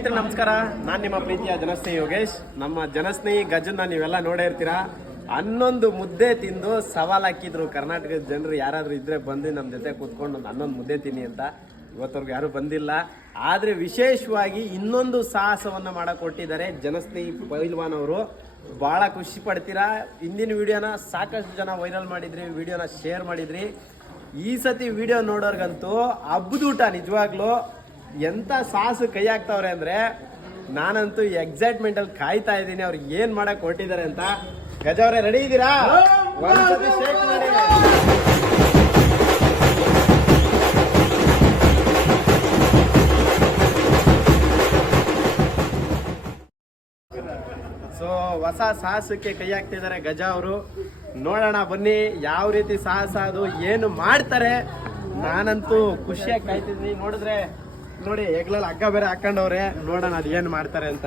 ಸ್ನೇಹಿತರೆ, ನಮಸ್ಕಾರ. ನಾನು ನಿಮ್ಮ ಪ್ರೀತಿಯ ಜನಸ್ನೇಹಿ ಯೋಗೇಶ್. ನಮ್ಮ ಜನಸ್ನೇಹಿ ಗಜನ್ನ ನೀವೆಲ್ಲ ನೋಡೇ ಇರ್ತೀರಾ? ಹನ್ನೊಂದು ಮುದ್ದೆ ತಿಂದು ಸವಾಲ್ ಹಾಕಿದ್ರು ಕರ್ನಾಟಕದ ಜನರು ಯಾರಾದರೂ ಇದ್ರೆ ಬಂದು ನಮ್ಮ ಜೊತೆ ಕೂತ್ಕೊಂಡು ಒಂದು ಹನ್ನೊಂದು ಮುದ್ದೆ ತಿನ್ನಿ ಅಂತ. ಇವತ್ತವ್ರಿಗೆ ಯಾರು ಬಂದಿಲ್ಲ. ಆದರೆ ವಿಶೇಷವಾಗಿ ಇನ್ನೊಂದು ಸಾಹಸವನ್ನು ಮಾಡಿಕೊಟ್ಟಿದ್ದಾರೆ ಜನಸ್ನೇಹಿ ಪೈಲ್ವಾನ್ ಅವರು. ಭಾಳ ಖುಷಿ ಪಡ್ತೀರಾ? ಹಿಂದಿನ ವಿಡಿಯೋನ ಸಾಕಷ್ಟು ಜನ ವೈರಲ್ ಮಾಡಿದ್ರಿ, ವಿಡಿಯೋನ ಶೇರ್ ಮಾಡಿದ್ರಿ. ಈ ಸತಿ ವಿಡಿಯೋ ನೋಡೋರ್ಗಂತೂ ಹಬ್ಬದೂಟ ನಿಜವಾಗ್ಲೂ ಎಂತ ಸಾಹಸ ಕೈ ಹಾಕ್ತಾವ್ರೆ ಅಂದ್ರೆ ನಾನಂತೂ ಎಕ್ಸೈಟ್ಮೆಂಟ್ ಅಲ್ಲಿ ಕಾಯ್ತಾ ಇದ್ದೀನಿ. ಅವ್ರು ಏನು ಮಾಡಕ್ ಹೊರಟಿದ್ದಾರೆ ಅಂತ. ಗಜ ಅವರೇ ರೆಡಿ ಇದ್ದೀರಾ? ಒಂದ್ಸತಿ ಶೇಕ್ ಮಾಡಿ. ಸೊ ಹೊಸ ಸಾಹಸಕ್ಕೆ ಕೈ ಹಾಕ್ತಿದ್ದಾರೆ ಗಜ ಅವರು. ನೋಡೋಣ, ಬನ್ನಿ, ಯಾವ ರೀತಿ ಸಾಹಸ ಅದು, ಏನು ಮಾಡ್ತಾರೆ. ನಾನಂತೂ ಖುಷಿಯಾಗಿ ಕಾಯ್ತಿದ್ದೀನಿ. ನೋಡಿದ್ರೆ ನೋಡಿ ಹೆಗ್ಲಲ್ಲಿ ಹಗ್ಗ ಬೇರೆ ಹಾಕೊಂಡವ್ರೆ. ನೋಡೋಣ ಅದು ಏನು ಮಾಡ್ತಾರೆ ಅಂತ.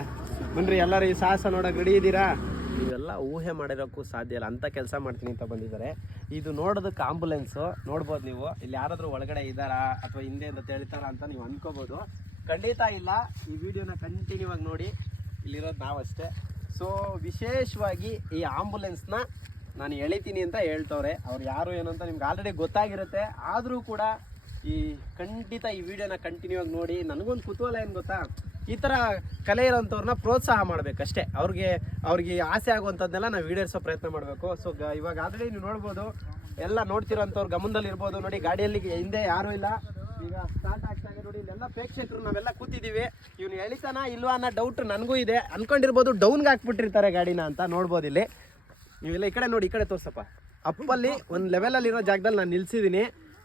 ಬನ್ರಿ, ಎಲ್ಲರೂ ಈ ಸಾಹಸ ನೋಡೋಕೆ ರೆಡಿ ಇದ್ದೀರಾ? ಇವೆಲ್ಲ ಊಹೆ ಮಾಡಿರೋಕ್ಕೂ ಸಾಧ್ಯ ಇಲ್ಲ. ಅಂತ ಕೆಲಸ ಮಾಡ್ತೀನಿ ಅಂತ ಬಂದಿದ್ದಾರೆ. ಇದು ನೋಡೋದಕ್ಕೆ ಆಂಬುಲೆನ್ಸು ನೋಡ್ಬೋದು ನೀವು. ಇಲ್ಲಿ ಯಾರಾದರೂ ಒಳಗಡೆ ಇದ್ದಾರಾ ಅಥವಾ ಹಿಂದೆ ಅಂತ ಹೇಳ್ತಾರಾ ಅಂತ ನೀವು ಅಂದ್ಕೋಬೋದು ಖಂಡಿತ ಇಲ್ಲ. ಈ ವಿಡಿಯೋನ ಕಂಟಿನ್ಯೂ ಆಗಿ ನೋಡಿ. ಇಲ್ಲಿರೋದು ನಾವಷ್ಟೇ. ಸೊ ವಿಶೇಷವಾಗಿ ಈ ಆಂಬುಲೆನ್ಸ್ನ ನಾನು ಎಳಿತೀನಿ ಅಂತ ಹೇಳ್ತವ್ರೆ. ಅವ್ರು ಯಾರು ಏನು ಅಂತ ನಿಮ್ಗೆ ಆಲ್ರೆಡಿ ಗೊತ್ತಾಗಿರುತ್ತೆ. ಆದರೂ ಕೂಡ ಈ ಖಂಡಿತ ಈ ವಿಡಿಯೋನ ಕಂಟಿನ್ಯೂ ಆಗಿ ನೋಡಿ. ನನಗೊಂದು ಕುತೂಹಲ ಏನು ಗೊತ್ತಾ? ಈ ಥರ ಕಲೆ ಇರೋಂಥವ್ರನ್ನ ಪ್ರೋತ್ಸಾಹ ಮಾಡಬೇಕಷ್ಟೇ. ಅವ್ರಿಗೆ ಅವ್ರಿಗೆ ಆಸೆ ಆಗುವಂಥದ್ದನ್ನೆಲ್ಲ ನಾವು ಈಡೇರಿಸೋ ಪ್ರಯತ್ನ ಮಾಡಬೇಕು. ಸೊ ಇವಾಗ ಆಲ್ರೆಡಿ ನೀವು ನೋಡ್ಬೋದು, ಎಲ್ಲ ನೋಡ್ತಿರೋಂಥವ್ರು ಗಮನದಲ್ಲಿ ಇರ್ಬೋದು. ನೋಡಿ, ಗಾಡಿಯಲ್ಲಿ ಹಿಂದೆ ಯಾರೂ ಇಲ್ಲ. ಈಗ ಸ್ಟಾರ್ಟ್ ಆಗ್ತಾ ನೋಡಿ. ಇಲ್ಲೆಲ್ಲ ಪ್ರೇಕ್ಷಕರು, ನಾವೆಲ್ಲ ಕೂತಿದ್ದೀವಿ. ಇವ್ನು ಎಳಿತಾನ ಇಲ್ವಾ ಅನ್ನೋ ಡೌಟ್ ನನಗೂ ಇದೆ. ಅಂದ್ಕೊಂಡಿರ್ಬೋದು ಡೌನ್ಗೆ ಹಾಕ್ಬಿಟ್ಟಿರ್ತಾರೆ ಗಾಡಿನ ಅಂತ ನೋಡ್ಬೋದು ಇಲ್ಲಿ. ನೀವೆಲ್ಲ ಈ ಕಡೆ ನೋಡಿ, ಈ ಕಡೆ ತೋರ್ಸಪ್ಪ. ಅಪ್ಪಲ್ಲಿ ಒಂದು ಲೆವೆಲಲ್ಲಿರೋ ಜಾಗದಲ್ಲಿ ನಾನು ನಿಲ್ಸಿದ್ದೀನಿ.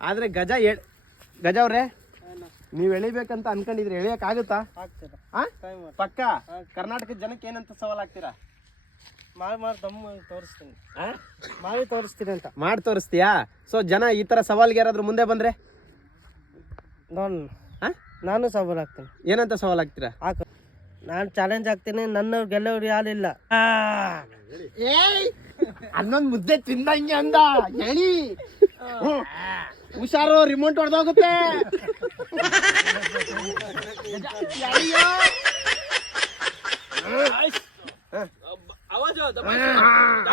ಆದರೆ ಗಜ ಎಳ್ ಗಜ ಅವ್ರೆ ನೀವು ಎಳಿಬೇಕಂತ ಅನ್ಕೊಂಡಿದ್ರೆ ಎಳಿಯಕ್ ಆಗುತ್ತಾ? ಪಕ್ಕ? ಕರ್ನಾಟಕದ ಜನಕ್ಕೆ ಏನಂತ ಸವಾಲ್ ಆಗ್ತೀರಾ ಮಾಡಿ ಮಾಡಿ ತೋರಿಸ್ತೀನಿ? ಮಾಡಿ ತೋರಿಸ್ತೀನಿ ಅಂತ. ಮಾಡಿ ತೋರಿಸ್ತೀಯಾ? ಸೊ ಜನ ಈ ತರ ಸವಾಲ್ಗೆ ಯಾರಾದ್ರೂ ಮುಂದೆ ಬಂದ್ರೆ? ನಾನು? ನಾನು ಸವಾಲ್ ಆಗ್ತೀನಿ ಏನಂತ ಸವಾಲ್ ಆಗ್ತೀರಾ ಹಾಕ. ನಾನು ಚಾಲೆಂಜ್ ಆಗ್ತೀನಿ ನನ್ನ ಗೆಲ್ಲೋರು ಯಾರಿಲ್ಲ ಅನ್ನೊಂದ್ ಮುದ್ದೆ ತಿಂದಂಗೆ ಅಂದ. ಹೇಳಿ ಹುಷಾರು ರಿಮೋಟ್ ಹೊಡೆದೋಗುತ್ತೆ.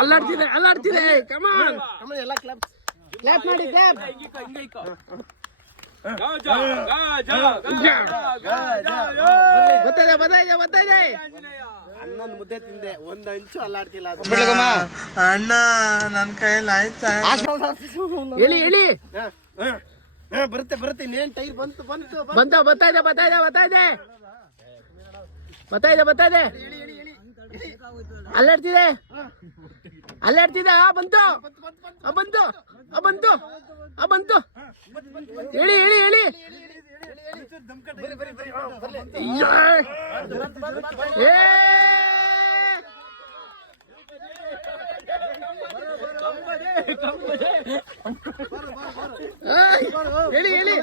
ಅಲ್ಲಾಡ್ತಿದೆ ಅಲ್ಲಾಡ್ತಿದೆ ಕಮಾನ್ ಕಮಾನ್ ಎಲ್ಲ ಕ್ಲಾಪ್ ಕ್ಲಾಪ್ ಮಾಡಿ ಕ್ಲಾಪ್ ಗೊತ್ತಿದೆ ಹನ್ನೊಂದು ಮುದ್ದೆ ತಿಂದೆ ಒಂದ್ ಅಂಚು ಅಲ್ಲಾಡ್ತಿಲ್ಲ. ಅಣ್ಣ ನನ್ನ ಕೈಯಲ್ಲಿ ಆಯ್ತಾ? ಹೇಳಿ ಹೇಳಿ. ಬರುತ್ತೆ ಬರುತ್ತೆ ಇನ್ನೇನ್ ಟೈರ್ ಬಂತು ಬಂತು ಬಂತ ಬರ್ತಾ ಇದೆ ಬರ್ತಾ ಇದೆ ಬರ್ತಾ ಇದೆ ಬರ್ತಾ ಇದೆ ಬರ್ತಾ ಇದೆ ಅಲ್ಲಾಡ್ತಿದೆ ಅಲ್ಲಾಡ್ತಿದೆ ಆ ಬಂತು ಆ ಬಂತು ಆ ಬಂತು ಆ ಬಂತು ಹೇಳಿ ಹೇಳಿ ಹೇಳಿ ಏ! ಹೇಳಿ ಹೇಳಿ.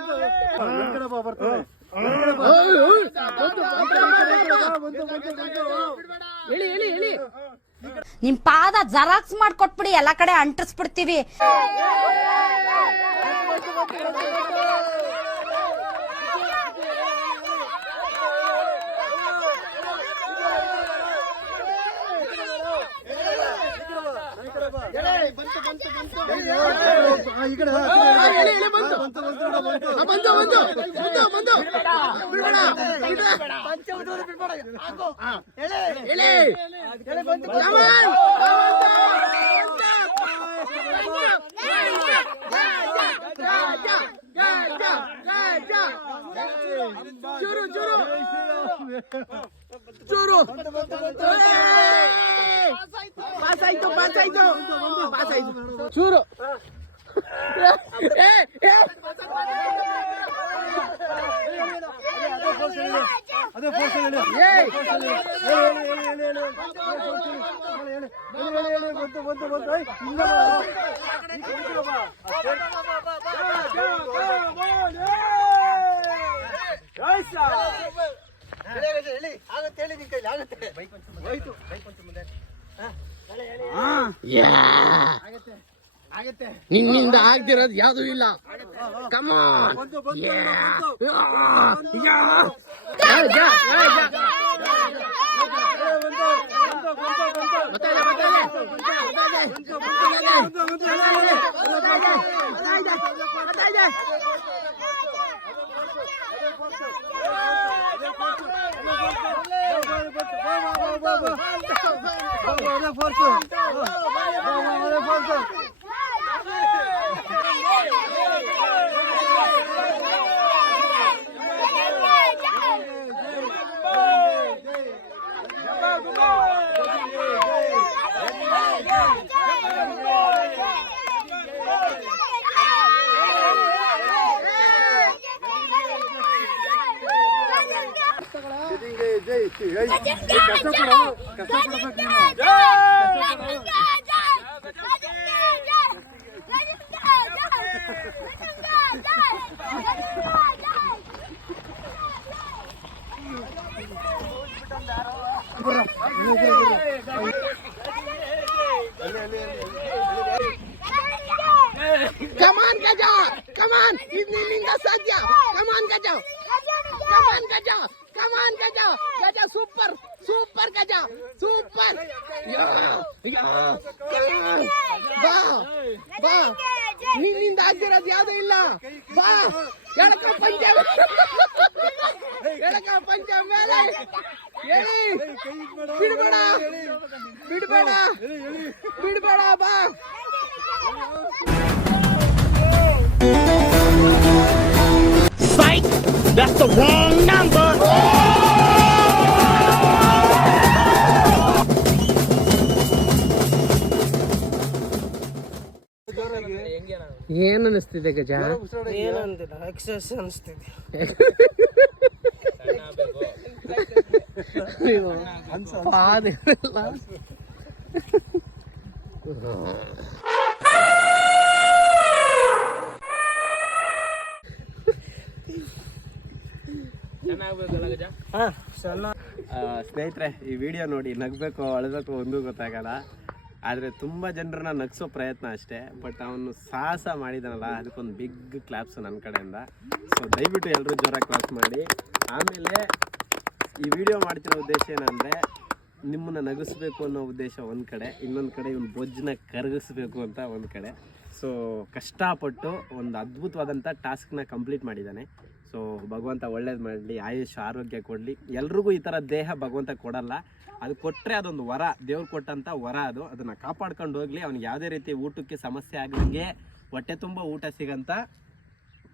ಹೇಳಿ ಹೇಳಿ ಹೇಳಿ ನಿಮ್ ಪಾದ ಜರಾಕ್ಸ್ ಮಾಡ್ಕೊಟ್ಬಿಡಿ ಎಲ್ಲಾ ಕಡೆ ಅಂಟಿಸ್ಬಿಡ್ತೀವಿ ಆ, ಹೇಳಿ ಹೇಳಿ ಪಾಸ್ ಆಯ್ತು ಪಾಸ್ ಆಯ್ತು ಪಾಸ್ ಆಯ್ತು ಚೂರು ಏ, ಏ. ಏಯ್. ಯಾ. ನಿನ್ನಿಂದ ಆಗ್ದಿರೋದು ಯಾವ್ದು ಇಲ್ಲ. Come on fuerza! ¡Dale fuerza! Come on, Gaja! Come on! He's naming the Sadhya! ಬಾ. ಬಾ. ನಿನ್ನಿಂದ ಆಗ್ತಿರೋದು ಯಾವ್ದು ಇಲ್ಲ. ಬಾ. ಎಳಕ ಪಂಚ ಎಳಕ ಪಂಚ ಮೇಲೆ. ಹೇಳಿ ಬಿಡ್ಬೇಡ. ಬಿಡ್ಬೇಡ. ಬಿಡ್ಬೇಡ ಬಾ. ಏನ್ ಅನಿಸ್ತಿದೆ. ಗಜ? ಏನಂತಿಲ್ಲ ಎಕ್ಸಸ್ ಅನಿಸ್ತಿದೆ ಸ್ನೇಹಿತರೆ ಈ ವಿಡಿಯೋ ನೋಡಿ ನಗಬೇಕು ಅಳಬೇಕು ಒಂದೂ ಗೊತ್ತಾಗಲ್ಲ. ಆದರೆ ತುಂಬ ಜನರನ್ನ ನಗಿಸೋ ಪ್ರಯತ್ನ ಅಷ್ಟೇ ಬಟ್ ಅವನು ಸಾಹಸ ಮಾಡಿದಾನಲ್ಲ, ಅದಕ್ಕೊಂದು ಬಿಗ್ ಕ್ಲಾಪ್ಸ್ ನನ್ನ ಕಡೆಯಿಂದ. ಸೊ ದಯವಿಟ್ಟು ಎಲ್ಲರೂ ಜೋರಾಗಿ ಕ್ಲಾಸ್ ಮಾಡಿ. ಆಮೇಲೆ ಈ ವಿಡಿಯೋ ಮಾಡ್ತಿರೋ ಉದ್ದೇಶ ಏನಂದರೆ, ನಿಮ್ಮನ್ನ ನಗಿಸ್ಬೇಕು ಅನ್ನೋ ಉದ್ದೇಶ ಒಂದು ಕಡೆ, ಇನ್ನೊಂದು ಕಡೆ ಇವನು ಬೊಜ್ಜನ್ನ ಕರಗಿಸ್ಬೇಕು ಅಂತ ಒಂದು ಕಡೆ. ಸೊ ಕಷ್ಟಪಟ್ಟು ಒಂದು ಅದ್ಭುತವಾದಂಥ ಟಾಸ್ಕ್ನ ಕಂಪ್ಲೀಟ್ ಮಾಡಿದ್ದಾನೆ. ಸೊ ಭಗವಂತ ಒಳ್ಳೇದು ಮಾಡಲಿ, ಆಯುಷ್, ಆರೋಗ್ಯ ಕೊಡಲಿ. ಎಲ್ರಿಗೂ ಈ ಥರ ದೇಹ ಭಗವಂತ ಕೊಡಲ್ಲ. ಅದು ಕೊಟ್ಟರೆ ಅದೊಂದು ವರ, ದೇವ್ರು ಕೊಟ್ಟಂಥ ವರ ಅದು. ಅದನ್ನು ಕಾಪಾಡ್ಕೊಂಡು ಹೋಗಲಿ. ಅವ್ನಿಗೆ ಯಾವುದೇ ರೀತಿ ಊಟಕ್ಕೆ ಸಮಸ್ಯೆ ಆಗದಂಗೆ ಹೊಟ್ಟೆ ತುಂಬ ಊಟ ಸಿಗಂತ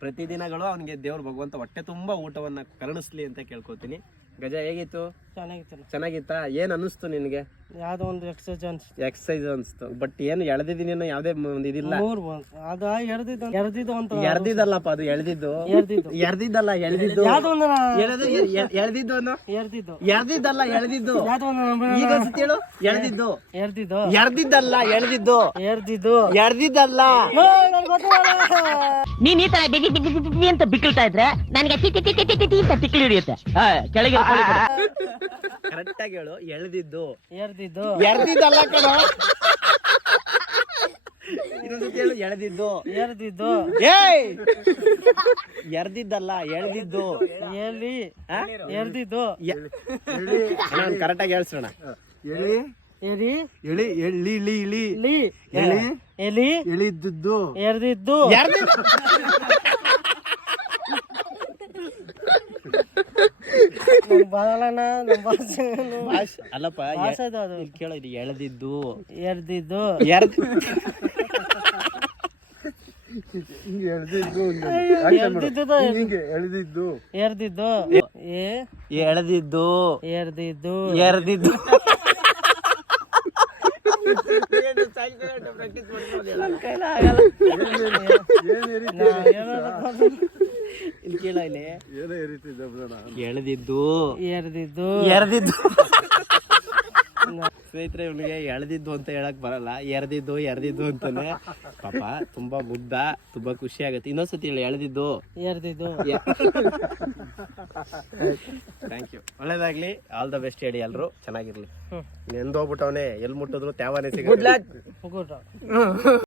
ಪ್ರತಿದಿನಗಳು ಅವನಿಗೆ ದೇವ್ರ ಭಗವಂತ ಹೊಟ್ಟೆ ತುಂಬ ಊಟವನ್ನು ಕರುಣಿಸ್ಲಿ ಅಂತ ಕೇಳ್ಕೊತೀನಿ. ಗಜ ಹೇಗಿತ್ತು ಚೆನ್ನಾಗಿತ್ತು ಚೆನ್ನಾಗಿತ್ತಾ ಏನು ಅನ್ನಿಸ್ತು ನಿನಗೆ ಯಾವ್ದೋ ಒಂದು ಎಕ್ಸರ್ಸೈಸ್ ಅನಿಸ್ತು ಎಕ್ಸಸೈಸ್ ಅನ್ಸ್ತು ಬಟ್ ಏನು ಎಳ್ದಿದೀನಿ ಅನ್ನೋ ಯಾವುದೇ ಒಂದು ಇದಿಲ್ಲ ಅದು ಅದ ಎರ್ದಿದ್ದು ಎರ್ದಿದ್ದು ಅಂತ ಎಳ್ದಿದ್ದಲ್ಲಪ್ಪ ಅದು ಎಳ್ದಿದ್ದು ಎಳ್ದಿದ್ದಲ್ಲ ಎರ್ದಿದ್ದಲ್ಲ ಎಳ್ದಿದ್ದು ಯಾವ್ದೋ ಒಂದು ಎಳ್ದಿದ್ದು ಅನ್ನೋ ಎರ್ದಿದ್ದು ಎಳ್ದಿದ್ದಲ್ಲ ಎಳ್ದಿದ್ದು ಯಾವ್ದೋ ಒಂದು ಈಗ ಅನ್ಸುತ್ತೆ ಹೇಳು ಎಳ್ದಿದ್ದು ಎಳ್ದಿದ್ದು ಎರ್ದಿದ್ದಲ್ಲ ಎಳ್ದಿದ್ದು ಎರ್ದಿದ್ದು ಎರ್ದಿದ್ದಲ್ಲ ಓ, ನನ್ಗ್ ನೀನ್ ಈ ತರ ಬಿಗಿ ಬಿಗಿ ಬಿಗಿ ಅಂತ ಬಿಕ್ಕಳ್ತಾ ಇದ್ರೆ ನನಗೆ ಟಿ ಟಿ ಟಿ ಟಿ ಟಿ ಟಿ ಅಂತ ತಿಕ್ಲಿ ಹಿಡಿಯುತ್ತೆ ಆ, ಕೆಳಗೆ. ಕರೆಕ್ಟ್ ಆಗಿ ಹೇಳು ಎಳ್ದಿದ್ದು. ಎರ್ದಿದ್ದು ಎರ್ದಿದ್ದಲ್ಲ ಕಣ. ಹೇಳು ಎಳ್ದಿದ್ದು. ಎರ್ದಿದ್ದು ಏಯ್! ಎರ್ದಿದ್ದಲ್ಲ ಎಳ್ದಿದ್ದು. ಎಲ್ಲಿ ಆ? ಎರ್ದಿದ್ದು ನಾನು ಕರೆಕ್ಟಾಗಿ ಹೇಳ್ಸೋಣ. ಎಳಿ. ಎಲಿ ಎಳಿ ಎಳ್ಳಿ ಇಳಿ ಇಳಿ ಲಿ. ಎಲಿ ಎಲಿ ಇಳಿದಿದ್ದು ಎರ್ದಿದ್ದು. ಎರ್ದಿದ್ದು ನಮ್ ಬರಲ್ಲಣ್ಣ ನಮ್ ಭಾಷೆ ಅಲ್ಲಪ್ಪ ಭಾಷೆ ಅದು. ಇಲ್ಲಿ ಕೇಳೋ ಇದು ಎಳ್ದಿದ್ದು. ಎರ್ದಿದ್ದು ಎರ್ದ್ ಹಿಂಗೆ ಎಳ್ದಿದ್ದು ಎರ್ದಿದ್ದು ಹಿಂಗೆ ಎಳೆದಿದ್ದು. ಎರ್ದಿದ್ದು. ಏ? ಎಳ್ದಿದ್ದು. ಎರ್ದಿದ್ದು. ಎರ್ದಿದ್ದು. ನಾ ಹೇಳೋದಕ್ಕೆ ಇಲ್ಲಿ ಕೇಳ ಇಲ್ಲಿ. ಏನೋ ಎಳೆದಿದ್ದು. ಎರ್ದಿದ್ದು. ಎರ್ದಿದ್ದು. ಸ್ನೇಹಿತರೆ ಇವನಿಗೆ ಎಳೆದಿದ್ದು ಅಂತ ಹೇಳಕ್ ಬರಲ್ಲ. ಎರ್ದಿದ್ದು ಎರ್ದಿದ್ದು ಅಂತಾನೆ. ಪಾಪ ತುಂಬಾ ಮುದ್ದ ತುಂಬಾ ಖುಷಿ ಆಗತ್ತೆ. ಇನ್ನೊಂದ್ಸತಿ ಹೇಳಿ ಎಳೆದಿದ್ದು. ಎರ್ದಿದ್ದು. ಥ್ಯಾಂಕ್ ಯು ಒಳ್ಳೇದಾಗ್ಲಿ. ಆಲ್ ದ ಬೆಸ್ಟ್ ಹೇಳಿ ಎಲ್ರು. ಚೆನ್ನಾಗಿರ್ಲಿ. ನೆಂದೋಗ್ಬಿಟ್ಟವನೆ. ಎಲ್ಲಿ ಮುಟ್ಟಿದ್ರು ತ್ಯಾವನೇ ಸಿಗ ಗುಡ್